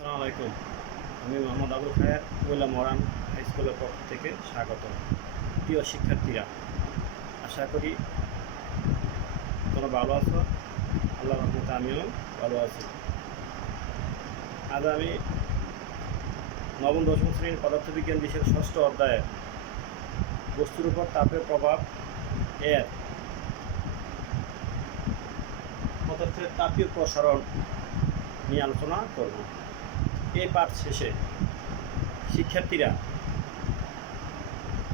আসসালামু আলাইকুম। আমি মোহাম্মদ আবুল খায়ের কুমিল্লা মরান হাই স্কুলের পক্ষ থেকে স্বাগত। প্রিয় শিক্ষার্থীরা, আশা করি তোমরা ভালো আছো। আল্লাহর রহমতে আমিও ভালো আছি। আজ আমি নবম দশম শ্রেণীর পদার্থবিজ্ঞান বিষয়ের ষষ্ঠ অধ্যায়ে বস্তুর উপর তাপের প্রভাব এর পদার্থের তাপীয় প্রসারণ নিয়ে আলোচনা করব। এই পাঠ শেষে শিক্ষার্থীরা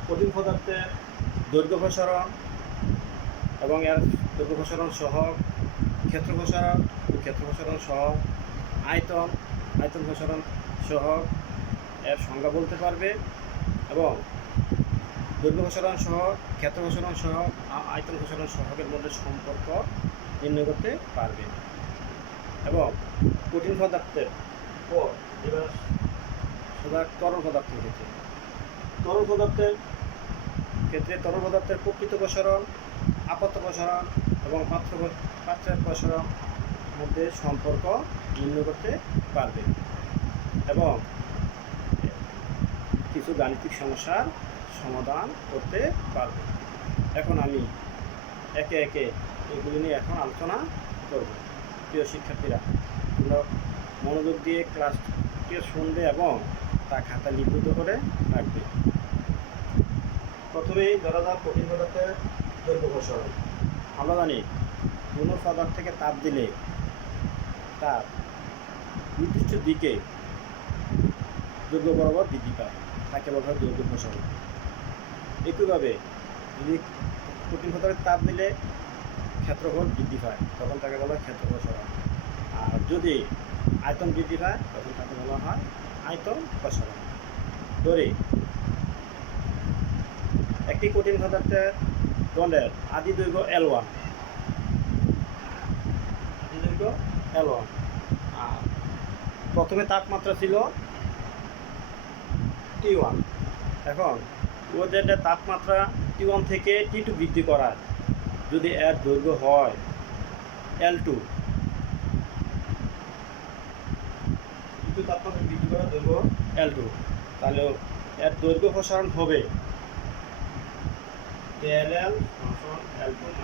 কঠিন পদার্থের দৈর্ঘ্য প্রসারণ এবং এর দৈর্ঘ্য প্রসারণ সহ ক্ষেত্র প্রসারণ ও ক্ষেত্র প্রসারণ সহ আয়তন প্রসারণ সহ এর সংজ্ঞা বলতে পারবে এবং দৈর্ঘ্য প্রসারণ সহ ক্ষেত্র প্রসারণ সহ আয়তন প্রসারণ সহকের মধ্যে সম্পর্ক নির্ণয় করতে পারবে। এবং কঠিন পদার্থের পর এবার সোজা তরল পদার্থের ক্ষেত্রে তরল পদার্থের প্রকৃত প্রসারণ, আপত্ত প্রসারণ এবং পাত্রের প্রসারণ মধ্যে সম্পর্ক নির্ণয় করতে পারবে এবং কিছু গাণিতিক সমস্যার সমাধান করতে পারবে। এখন আমি একে একে এগুলি নিয়ে এখন আলোচনা করব। প্রিয় শিক্ষার্থীরা, তোমরা মনোযোগ দিয়ে ক্লাসটি শুনবে এবং তা খাতা লিপিবদ্ধ করে রাখবে। প্রথমেই ধরা যাক কঠিন পদার্থের দৈর্ঘ্য প্রসারণ। আমরা জানি কোনো পদার্থ থেকে তাপ দিলে তার নির্দিষ্ট দিকে দৈর্ঘ্য বরাবর বৃদ্ধি পায়, তাকে বলা হয় দৈর্ঘ্য প্রসারণ। একইভাবে যদি কঠিন পদার্থে তাপ দিলে ক্ষেত্রফল বৃদ্ধি পায়, তখন তাকে বলা হয় ক্ষেত্র প্রসারণ। আর যদি আয়তন বৃদ্ধি পায়, তখন তাকে বলা হয় আয়তন প্রসারণ। ধরে একটি কঠিন পদার্থের দণ্ডের আদি দৈর্ঘ্য L1, আর প্রথমে তাপমাত্রা ছিল T1। এখন ওদের তাপমাত্রা T1 থেকে T2 বৃদ্ধি করায় যদি এর দৈর্ঘ্য হয় L2, তাপমাত্রা বৃদ্ধি করার দৈর্ঘ্য L2, তাহলে এর দৈর্ঘ্য প্রসারণ হবে DLL L2 -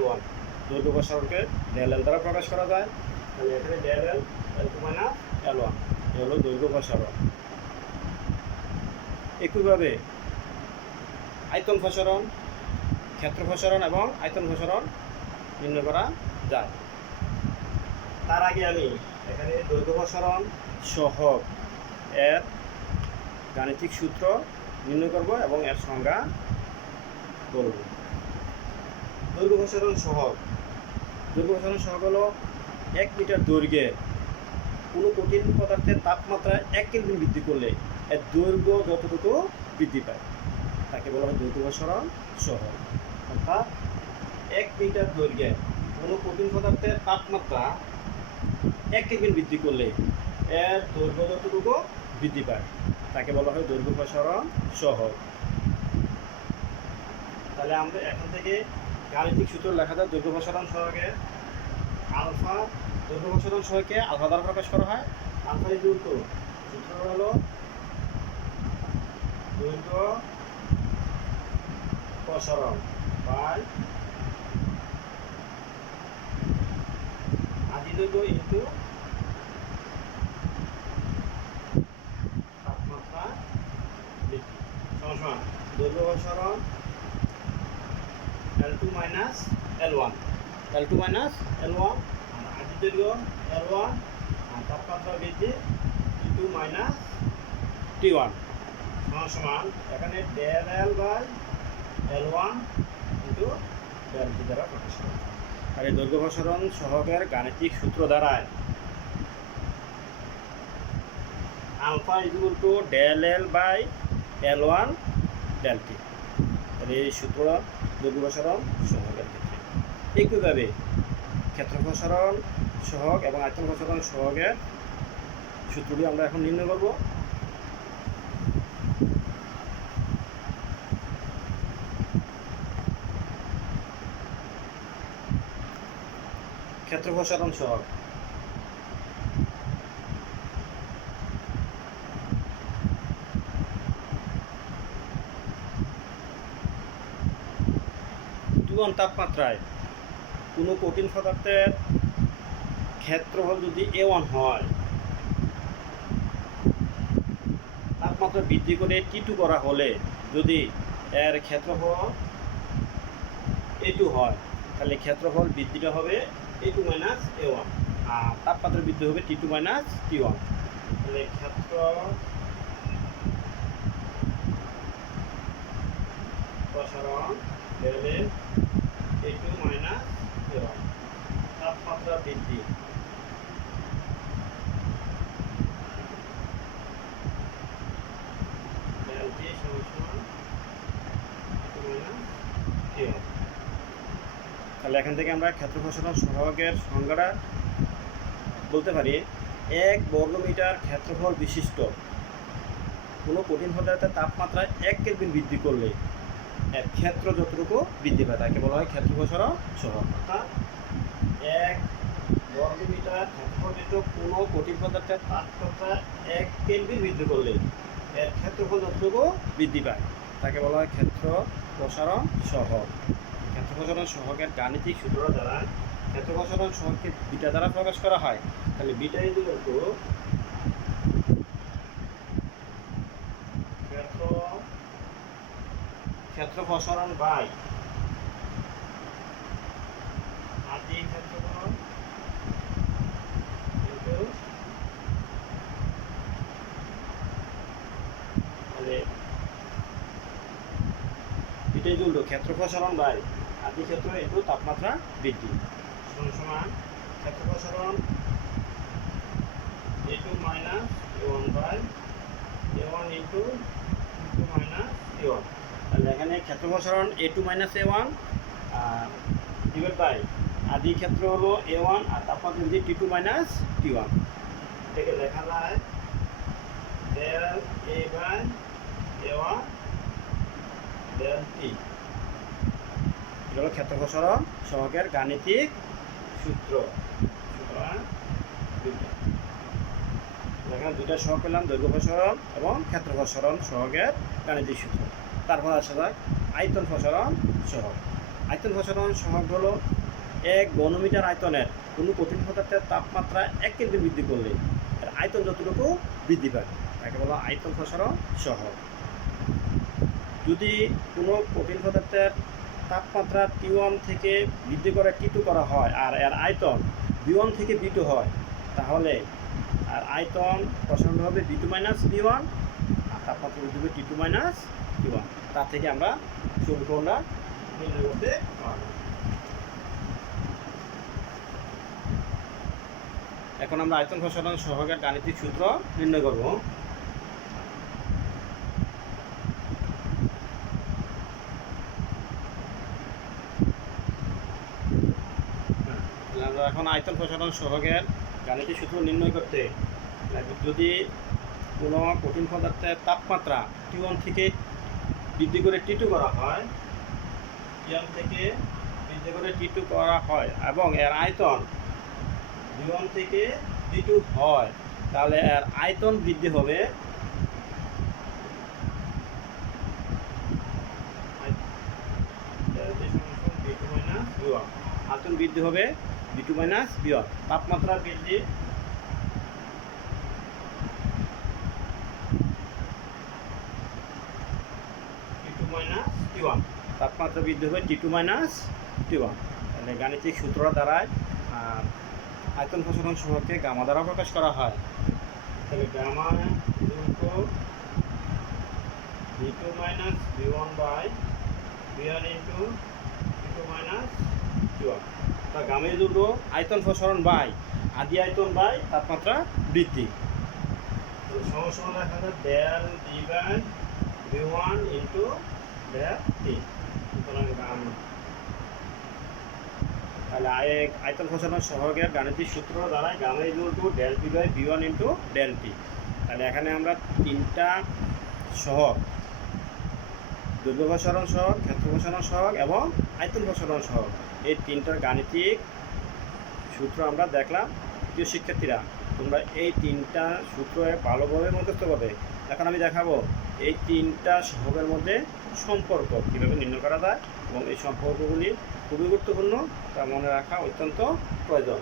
L1। দৈর্ঘ্য প্রসারণকে DLL দ্বারা প্রকাশ করা যায়। তাহলে এখানে DLL L2 - L1 এ হলো দৈর্ঘ্য প্রসারণ। একইভাবে আয়তন প্রসারণ, ক্ষেত্র প্রসারণ এবং আয়তন প্রসারণ নির্ণয় করা যায়। তার আগে আমি এখানে দৈর্ঘ্য প্রসারণ সহগ এর গাণিতিক সূত্র নির্ণয় করব এবং এর সংজ্ঞা বলব। দৈর্ঘ্য প্রসারণ সহগ হলো 1 মিটার দৈর্ঘ্যে কোনো কঠিন পদার্থের তাপমাত্রা 1 কেলভিন বৃদ্ধি করলে এর দৈর্ঘ্য যতটুকু বৃদ্ধি পায় তাকে বলা হয় দৈর্ঘ্য প্রসারণ সহগ। অর্থাৎ 1 মিটার দৈর্ঘ্যে কোনো কঠিন পদার্থের তাপমাত্রা 1 কেলভিন বৃদ্ধি করলে এর দৈর্ঘ্য যতটুকু বৃদ্ধি পায় তাকে বলা হয় দৈর্ঘ্য প্রসারণ সহগ। তাহলে আমরা এখন থেকে গাণিতিক সূত্র লেখা যায়। দৈর্ঘ্য প্রসারণ সহগের দৈর্ঘ্য প্রসারণ সহগকে আলফা দ্বারা প্রকাশ করা হয়। আলফা সূত্র হলো দৈর্ঘ্য প্রসারণ বাই আদি দৈর্ঘ্য ইনটু তাপমাত্রা বৃদ্ধি সমান দৈর্ঘ্য প্রসারণ L2 - L1 আদি দৈর্ঘ্য L1 আর তাপমাত্রা বৃদ্ধি T2 - T1 সমান এখানে DLL L1 ইনটু L2 দ্বারা প্রকাশ করা হয়। আর এই দৈর্ঘ্য প্রসারণ সহগের গাণিতিক সূত্র দ্বারায় আলফা DLL L1 ΔT। তাহলে এই সূত্র দৈর্ঘ্য প্রসারণ সহগের ক্ষেত্রে। একইভাবে ক্ষেত্র প্রসারণ সহগ এবং আয়তন প্রসারণ সহগের সূত্রটি আমরা এখন নির্ণয় করব। ক্ষেত্র প্রসারণ সহগ T1 তাপমাত্রায় কোনো কঠিন পদার্থের ক্ষেত্রফল যদি A1 হয়, তাপমাত্রা বৃদ্ধি করে T2 করা হলে যদি এর ক্ষেত্রফল A2 হয়, তাহলে ক্ষেত্রফল বৃদ্ধিটা হবে A2 মাইনাস A1, আর তাপমাত্রা বৃদ্ধি হবে T2 মাইনাস T1। তাহলে ক্ষেত্র প্রসারণ তাহলে A2 মাইনাস A1, তাপমাত্রা বৃদ্ধি তাহলে এখান থেকে আমরা ক্ষেত্র প্রসারণ সহগের সংজ্ঞাটা বলতে পারি, 1 বর্গমিটার ক্ষেত্রফল বিশিষ্ট কোনো কঠিন পদার্থের তাপমাত্রা 1 কেলভিন বৃদ্ধি করলে এর ক্ষেত্র যতটুকু বৃদ্ধি পায় তাকে বলা হয় ক্ষেত্র প্রসারণ সহগ। অর্থাৎ 1 বর্গমিটার ক্ষেত্রফল বিশিষ্ট কোনো কঠিন পদার্থের তাপমাত্রা 1 কেলভিন বৃদ্ধি করলে এর ক্ষেত্রফল যতটুকু বৃদ্ধি পায় তাকে বলা হয় ক্ষেত্র প্রসারণ সহগ। ক্ষেত্র প্রসারণ সহগের গাণিতিক সূত্র দ্বারা ক্ষেত্র প্রসারণ সহগকে বিটা দ্বারা প্রকাশ করা হয়। তাহলে বিটা ইকুয়াল টু ক্ষেত্র প্রসারণ বাই আদি ক্ষেত্রফল ইনটু তাহলে বিটা ইকুয়াল টু ক্ষেত্র প্রসারণ বাই আদি ক্ষেত্র ইনটু তাপমাত্রা বৃদ্ধি সমান ক্ষেত্র প্রসারণ A2 minus A1 by A1 into A2 minus A1। তাহলে এখানে ক্ষেত্র প্রসারণ A2 minus A1 divide by আদি ক্ষেত্র হলো A1 আর তাপমাত্রা বৃদ্ধি T2 মাইনাস T1। এটাকে লেখা যায় del A by A1 del T। এটা হলো ক্ষেত্র প্রসারণ সহগের গাণিতিক সূত্র। এখানে দুইটা সহগ পেলাম, দৈর্ঘ্য প্রসারণ এবং ক্ষেত্র প্রসারণ সহগের গাণিতিক সূত্র। তারপর আসা যাক আয়তন প্রসারণ সহগ। আয়তন প্রসারণ সহগ হলো 1 ঘনমিটার আয়তনের কোনো কঠিন পদার্থের তাপমাত্রা 1 কেলভিন বৃদ্ধি করলে এর আয়তন যতটুকু বৃদ্ধি পায় তাকে বলা আয়তন প্রসারণ সহগ। যদি কোনো কঠিন পদার্থের তাপমাত্রা T1 থেকে বৃদ্ধি করে T2 করা হয় আর এর আয়তন B1 থেকে B2 হয়, তাহলে আর আয়তন প্রসারণ হবে B2 মাইনাস B1 আর তাপমাত্রা বৃদ্ধি হবে T2 মাইনাস T1। তার থেকে আমরা সমীকরণটা নির্ণয় করতে পারব। এখন আমরা আয়তন প্রসারণ সহগের গাণিতিক সূত্র নির্ণয় করব। আমরা এখন আয়তন প্রসারণ সহগের গাণিতিক সূত্র নির্ণয় করতে যদি কোনো কঠিন পদার্থের তাপমাত্রা T1 থেকে বৃদ্ধি করে T2 করা হয়, T1 থেকে বৃদ্ধি করে T2 করা হয় এবং এর আয়তন B1 থেকে B2 হয়, তাহলে এর আয়তন বৃদ্ধি হবে আয়তন বৃদ্ধি হবে B2 মাইনাস B1। তাপমাত্রা বৃদ্ধি T2 মাইনাস T1, তাপমাত্রা বৃদ্ধি হবে T2 মাইনাস T1। তাহলে গাণিতিক সূত্র দ্বারায় আয়তন প্রসারণ সহগকে গামা দ্বারা প্রকাশ করা হয়। তাহলে gamma into B2 minus B1 by B1 into B2 minus T1। তা গামা দুটো আয়তন প্রসারণ বাই আদি আয়তন বাই তাপমাত্রা বৃদ্ধি। তো সমান লেখা যায় del D by B1 into del T। সুতরাং গামা তাহলে আয়তন প্রসারণ সহগের গাণিতিক সূত্র দ্বারা gamma equal to del P by B1 into del T। তাহলে এখানে আমরা তিনটা সহগ, দৈর্ঘ্য প্রসারণ সহগ, ক্ষেত্র প্রসারণ সহগ এবং আয়তন প্রসারণ সহগ, এই তিনটার গাণিতিক সূত্র আমরা দেখলাম। প্রিয় শিক্ষার্থীরা, তোমরা এই তিনটা সূত্র ভালোভাবে মুখস্থ করবে। এখন আমি দেখাবো এই তিনটা সহগের মধ্যে সম্পর্ক কীভাবে নির্ণয় করা যায় এবং এই সম্পর্কগুলি খুবই গুরুত্বপূর্ণ, তা মনে রাখা অত্যন্ত প্রয়োজন।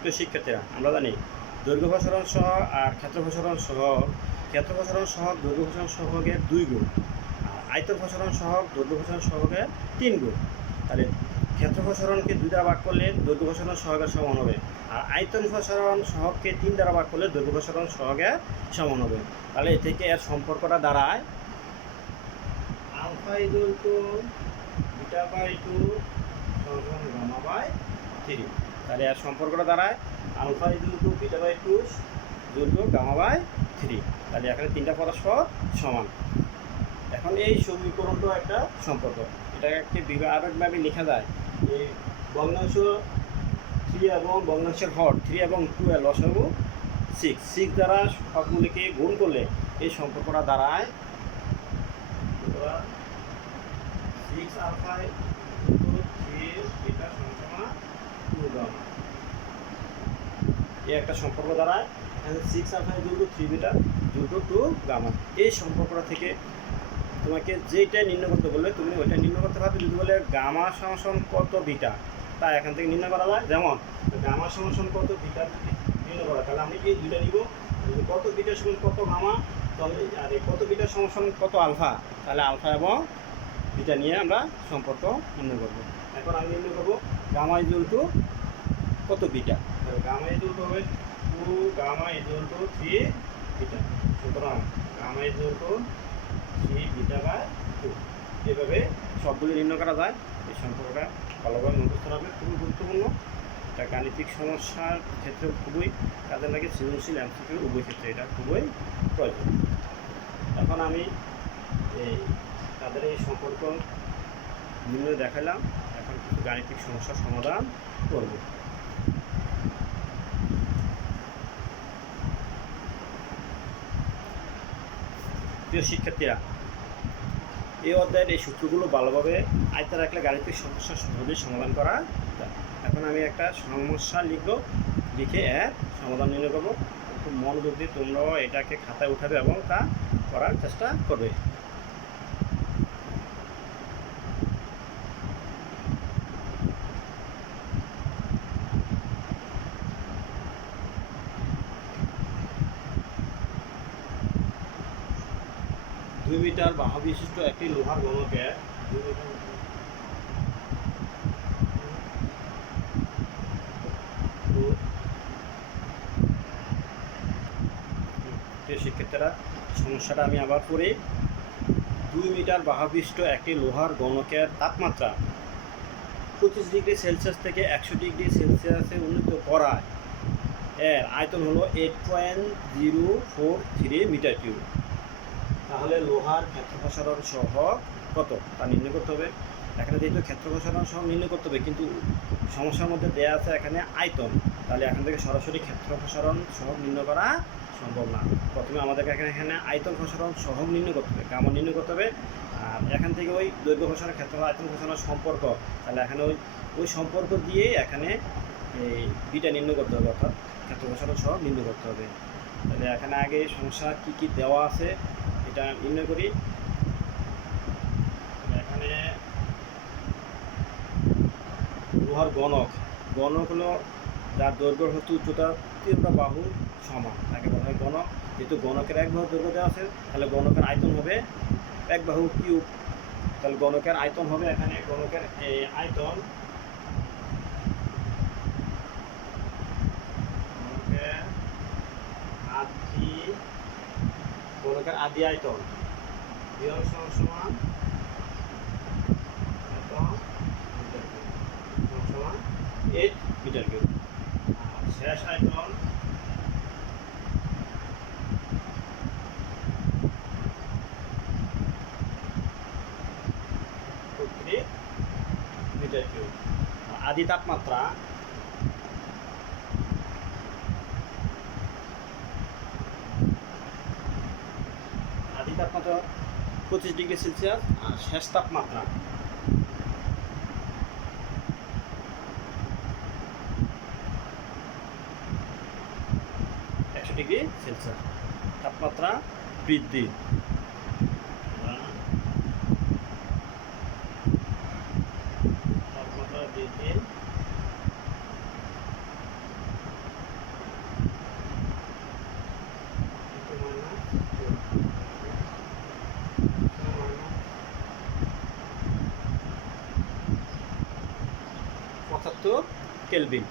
প্রিয় শিক্ষার্থীরা, আমরা জানি দৈর্ঘ্য প্রসারণ সহগ আর ক্ষেত্র প্রসারণ সহগ, ক্ষেত্র প্রসারণ সহগ দৈর্ঘ্য প্রসারণ সহগের 2 গুণ, আর আয়তন প্রসারণ সহগ দৈর্ঘ্য প্রসারণ সহগের 3 গুণ। তাহলে ক্ষেত্র প্রসারণকে 2 দ্বারা ভাগ করলে দৈর্ঘ্য প্রসারণ সহগের সমান হবে, আর আয়তন প্রসারণ সহগকে 3 দ্বারা ভাগ করলে দৈর্ঘ্য প্রসারণ সহগের সমান হবে। তাহলে এ থেকে এর সম্পর্কটা দাঁড়ায় alpha equal to beta by 2 সমান গামা বাই 3। তাহলে এর সম্পর্কটা দাঁড়ায় alpha equal to beta by 2 equal gamma by 3। তাহলে এখানে 3টা পরস্পর সমান। এখন এই সমীকরণটা একটা সম্পর্ক, এটাকে আরেকভাবে লেখা যায় এই ভগ্নাংশ 3 এবং ভগ্নাংশের হর 3 এবং 2 এর লসাগু 6 দ্বারা সবগুলিকে গুণ করলে এই সম্পর্কটা দাঁড়ায় 6 আলফা ইকুয়াল টু 3 বিটা সমান 2 গামা। এই একটা সম্পর্ক দাঁড়ায় 6 alpha equal to 3 beta equal to 2 gamma. এই সম্পর্কটা থেকে তোমাকে যেটা নির্ণয় করতে বলবে তুমি ওইটা নির্ণয় করতে পারবে। যদি বলে গামা সমান কত বিটা, তা এখান থেকে নির্ণয় করা যায়। যেমন গামা সমান কত বিটা নির্ণয় করা, তাহলে আমি এই দুইটা নিব, কত বিটা সমান কত গামা, তাহলে আর কত বিটা সমান কত আলফা, তাহলে আলফা এবং বিটা নিয়ে আমরা সম্পর্ক নির্ণয় করব। এখন আমি নির্ণয় করবো গামা ইকুয়াল টু কত বিটা, তাহলে গামা ইকুয়াল টু হবে 2 গামা ইকুয়াল টু 3 বিটা। সুতরাং gamma equal to 3 beta by 2। এভাবে সবগুলি নির্ণয় করা যায়। এই সম্পর্কটা ভালোভাবে মুখস্থ হবে, খুবই গুরুত্বপূর্ণ। এটা গাণিতিক সমস্যার ক্ষেত্রে খুবই কাজে লাগে, সৃজনশীল এমসিকিউ উভয় ক্ষেত্রে এটা খুবই প্রয়োজন। এখন আমি তাদের এই সম্পর্ক নির্ণয় দেখালাম, এখন কিছু গাণিতিক সমস্যার সমাধান করব। প্রিয় শিক্ষার্থীরা, এই অধ্যায়ের এই সূত্রগুলো ভালোভাবে আয়ত্তে রাখলে গাণিতিক সমস্যা সহজেই সমাধান করা যায়। এখন আমি একটা সমস্যা লিখে এর সমাধান নির্ণয় করবো। খুব মনোযোগ দিয়ে তোমরাও এটাকে খাতায় উঠাবে এবং তা করার চেষ্টা করবে। দুই মিটার বাহু বিশিষ্ট একটি লোহার ঘনকে শিক্ষার্থীরা, সমস্যাটা আমি আবার পড়ি। 2 মিটার বাহু বিশিষ্ট একটি লোহার ঘনকের তাপমাত্রা 25 ডিগ্রি সেলসিয়াস থেকে 100 ডিগ্রি সেলসিয়াসে উন্নীত করায় এর আয়তন হলো 8.043 মিটার কিউব। তাহলে লোহার ক্ষেত্র প্রসারণ সহগ কত তা নির্ণয় করতে হবে। এখানে যেহেতু ক্ষেত্র প্রসারণ সহগ নির্ণয় করতে হবে, কিন্তু সমস্যার মধ্যে দেওয়া আছে এখানে আয়তন, তাহলে এখান থেকে সরাসরি ক্ষেত্র প্রসারণ সহগ নির্ণয় করা সম্ভব না। প্রথমে আমাদেরকে এখানে আয়তন প্রসারণ সহগ নির্ণয় করতে হবে, গামা নির্ণয় করতে হবে। আর এখান থেকে ওই দৈর্ঘ্য প্রসারণ ক্ষেত্র আয়তন প্রসারণ সম্পর্ক, তাহলে এখানে ওই সম্পর্ক দিয়ে এখানে এই বিটা নির্ণয় করতে হবে, অর্থাৎ ক্ষেত্র প্রসারণ সহগ নির্ণয় করতে হবে। তাহলে এখানে আগে সমস্যা কী কী দেওয়া আছে এটা নির্ণয় করি। এখানে লোহার গণক হলো যার দৈর্ঘ্য হচ্ছে উচ্চতা 3টা বাহু সমান, তাকে বলা হয় গণক। যেহেতু গণকের 1 বাহু দৈর্ঘ্য দেওয়া আছে, তাহলে গণকের আয়তন হবে 1 বাহু কিউব। তাহলে গণকের আয়তন হবে, এখানে গণকের আয়তন গণকের আদি আয়তন সমান 8 মিটার কিউব। আর শেষ আয়তন মিটার কিউব। আদি তাপমাত্রা আদি তাপমাত্রা 25 ডিগ্রি সেলসিয়াস, আর শেষ তাপমাত্রা ডিগ্রি সেলসিয়াস। তাপমাত্রা বৃদ্ধি, তাপমাত্রা বৃদ্ধি কেলভিন।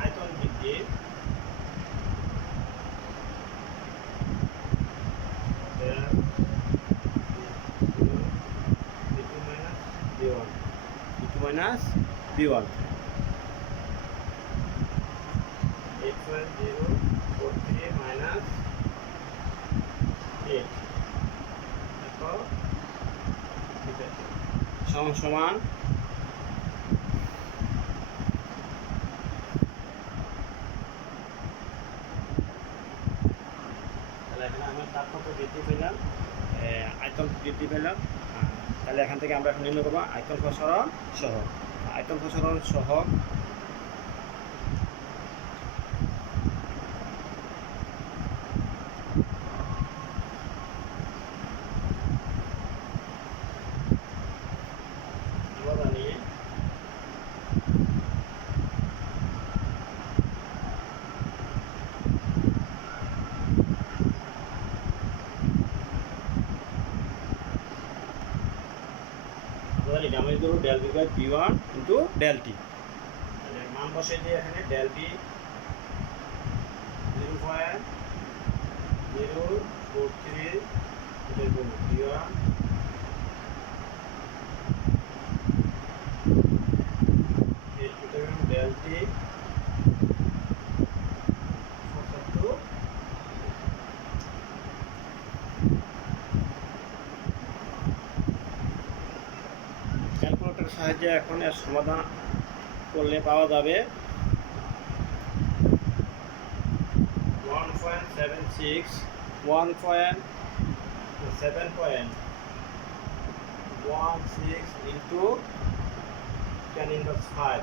আয়তন বৃদ্ধি মাইনাস B1 8.043 মাইনাস 8 সমান এখানে আমরা তাপমাত্রা বৃদ্ধি পেলাম, আয়তন বৃদ্ধি পেলাম। তাহলে এখান থেকে আমরা এখন নির্ণয় করবো আয়তন প্রসারণ সহগ। আয়তন প্রসারণ সহগ আমি ধরো del B by B1 into del T, তাহলে মান বসে দিয়ে এখানে del B 0.043 B1 del T 74। ক্যালকুলেটরের সাহায্যে এখন এর সমাধান করলে পাওয়া যাবে 1.716 ইন্টু 10⁻⁵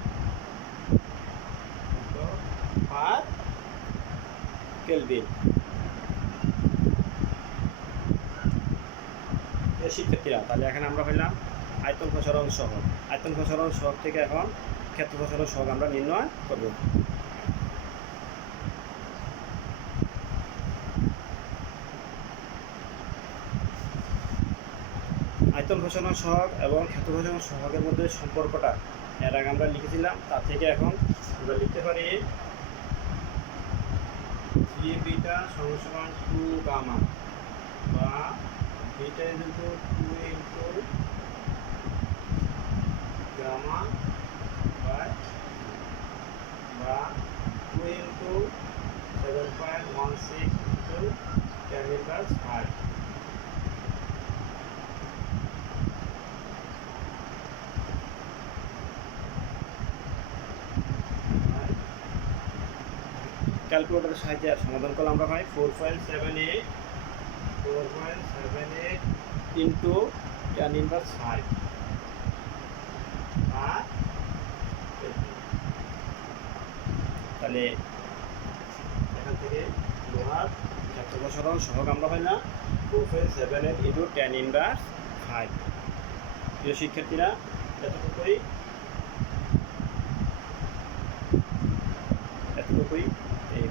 পার কেলভিন। শিক্ষার্থীরা, তাহলে এখানে আমরা হইলাম আয়তন প্রসারণ সহগ। আয়তন প্রসারণ সহগ থেকে এখন ক্ষেত্র প্রসারণ সহগ আমরা নির্ণয় করব। আয়তন প্রসারণ সহগ এবং ক্ষেত্র প্রসারণ সহগের মধ্যে সম্পর্কটা এর আগে আমরা লিখেছিলাম, তার থেকে এখন আমরা লিখতে পারি G বিটা সমান 2 গামা বা beta into 2 into gamma by বা 2 ইনটু 7.16 ইনটু 10⁻⁵। ক্যালকুলেটরের সাহায্যে সমাধান করলে আমরা পাই 4.78 ইন্টু 10⁻⁵। তাহলে এখান থেকে লোহার ক্ষেত্র প্রসারণ সহগ আমরা হয় না 4.78 ইন্টু 10⁻⁵। প্রিয় শিক্ষার্থীরা, এতটুকুই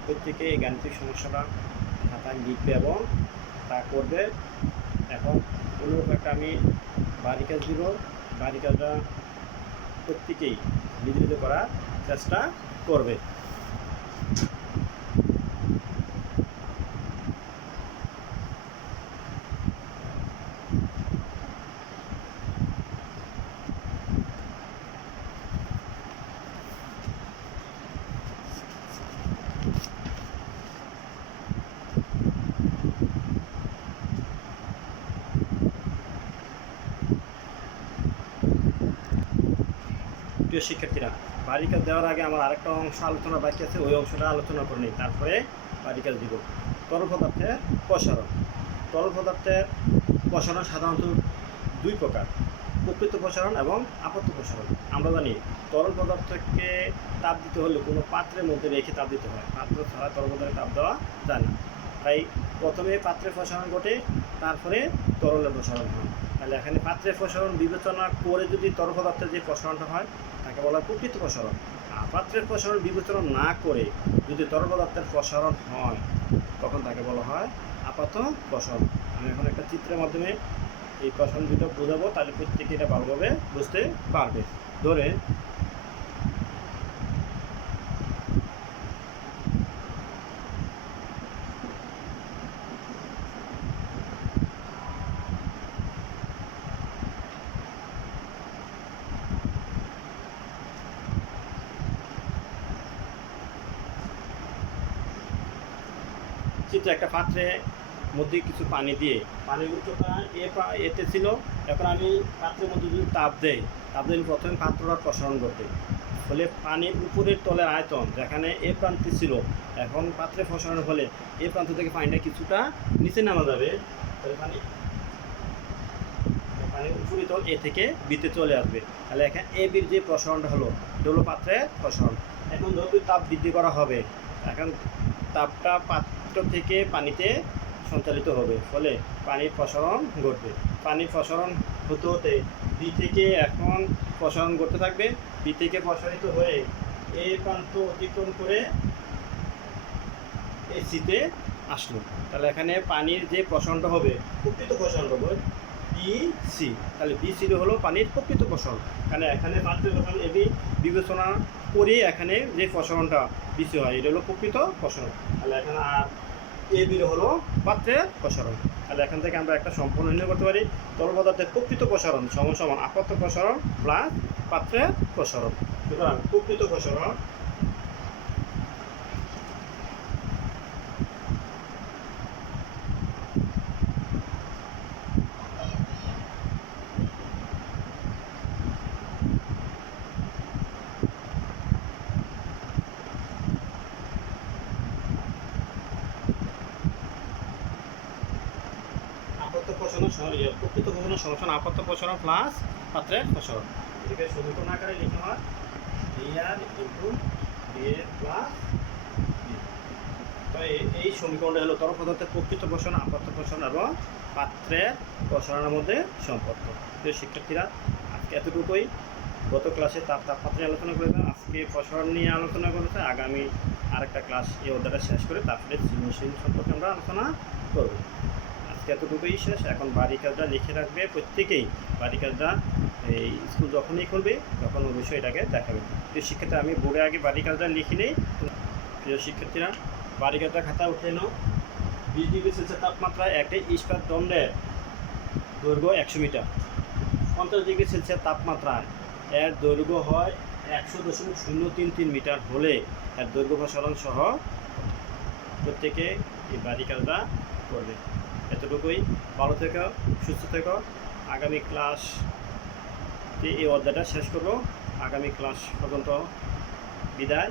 প্রত্যেকে এই গাণিতিক সমস্যাটা খাতায় লিখবে এবং তা করবে। এখন অনুরূপ একটা আমি বাড়ি কাজ দিব, বাড়ি কাজটা প্রত্যেকেই নিজে নিজে করার চেষ্টা করবে। প্রিয় শিক্ষার্থীরা, বাড়ি কাজ দেওয়ার আগে আমার আরেকটা অংশ আলোচনা বাকি আছে, ওই অংশটা আলোচনা করে নিই, তারপরে বাড়ি কাজ দিব। তরল পদার্থের প্রসারণ। তরল পদার্থের প্রসারণ সাধারণত দুই প্রকার। প্রকৃত প্রসারণ এবং আপত্ত প্রসারণ। আমরা জানি তরল পদার্থকে তাপ দিতে হলে কোনো পাত্রের মধ্যে রেখে তাপ দিতে হয়, পাত্র ছাড়া তরল পদার্থে তাপ দেওয়া যায় না। তাই প্রথমে পাত্রে প্রসারণ ঘটে, তারপরে তরলে প্রসারণ হয়। তাহলে এখানে পাত্রে প্রসারণ বিবেচনা করে যদি তরল পদার্থের যে প্রসারণটা হয় তাকে বলা হয় প্রকৃত প্রসারণ। আর পাত্রের প্রসারণ বিবেচনা না করে যদি তরল পদার্থের প্রসারণ হয় তখন তাকে বলা হয় আপাত প্রসারণ। আমি এখন একটা চিত্রের মাধ্যমে এই প্রসারণ দুটো বোঝাবো, তাহলে প্রত্যেকে এটা ভালোভাবে বুঝতে পারবে। ধরে চিত্রে একটা পাত্রে মধ্যে কিছু পানি দিয়ে, পানির উচ্চতা এতে ছিল। এখন আমি পাত্রের মধ্যে যদি তাপ দিই, তাপ দিলে প্রথমে পাত্রটা প্রসারণ ঘটে, ফলে পানির উপরের তলের আয়তন যেখানে এ প্রান্তে ছিল, এখন পাত্রে প্রসারণ হলে এ প্রান্ত থেকে পানিটা কিছুটা নিচে নামা যাবে, তাহলে পানির উপরের তল এ থেকে বিতে চলে আসবে। তাহলে এখানে এ বির যে প্রসারণটা হলো এটা হলো পাত্রের প্রসারণ। এখন যত তাপ বৃদ্ধি করা হবে, এখন তাপটা পাত্র থেকে পানিতে সঞ্চালিত হবে, ফলে পানির প্রসারণ ঘটবে। পানির প্রসারণ হতে হতে বি থেকে এখন প্রসারণ করতে থাকবে, বি থেকে প্রসারিত হয়ে এ প্রান্ত অতিক্রম করে এ সিতে আসলো। তাহলে এখানে পানির যে প্রসারণটা হবে, প্রকৃত প্রসারণ হবে বি সি। তাহলে বি সি হলো পানির প্রকৃত প্রসারণ। কারণ এখানে পাত্রের প্রসারণ এবি বিবেচনা করে এখানে যে প্রসারণটা বিসি হয় এটা হলো প্রকৃত প্রসারণ। তাহলে এখানে আর এ বির হলো পাত্রের প্রসারণ। তাহলে এখান থেকে আমরা একটা সম্পূর্ণ নির্ণয় করতে পারি, তরল পদার্থের প্রকৃত প্রসারণ সমান আপত্ত প্রসারণ প্লাস পাত্রের প্রসারণ। সুতরাং প্রকৃত প্রসারণ প্রকৃত প্রসারণ সমান আপত্ত প্রসারণ প্লাস পাত্রের প্রসারণ। এটাকে সমীকরণ আকারে লিখা হয় D R into D A plus B. তো এই সমীকরণটা হলো তরল পদার্থের প্রকৃত প্রসারণ, আপত্ত প্রসারণ এবং পাত্রের প্রসারণের মধ্যে সম্পর্ক। প্রিয় শিক্ষার্থীরা, আজকে এতটুকুই। গত ক্লাসে তাপমাত্রা আলোচনা করেছিলাম, আজকে প্রসারণ নিয়ে আলোচনা করেছে। আগামী আরেকটা ক্লাস এই অধ্যায়টা শেষ করে তারপরে সৃজনশীল সম্পর্কে আমরা আলোচনা করব। আজকে এতটুকুই শেষ। এখন বাড়ি কাজটা লিখে রাখবে প্রত্যেকেই। বাড়ি কাজটা এই স্কুল যখনই খুলবে তখন অবশ্যই এটাকে দেখাবে। প্রিয় শিক্ষার্থী, আমি বোর্ডে আগে বাড়ি কাজটা লিখে নেই। প্রিয় শিক্ষার্থীরা, বাড়ি কাজটা খাতা উঠে নাও। 20 ডিগ্রি সেলসিয়াস তাপমাত্রায় একটি ইস্পাত দণ্ডের দৈর্ঘ্য 100 মিটার। 50 ডিগ্রি সেলসিয়াস তাপমাত্রায় এর দৈর্ঘ্য হয় 100.033 মিটার হলে এর দৈর্ঘ্য প্রসারণ সহ প্রত্যেকে এই বাড়ি কাজটা করবে। এতটুকুই। ভালো থেকো, সুস্থ থেকো। আগামী ক্লাস এই অধ্যায়টা শেষ করব। আগামী ক্লাস পর্যন্ত বিদায়।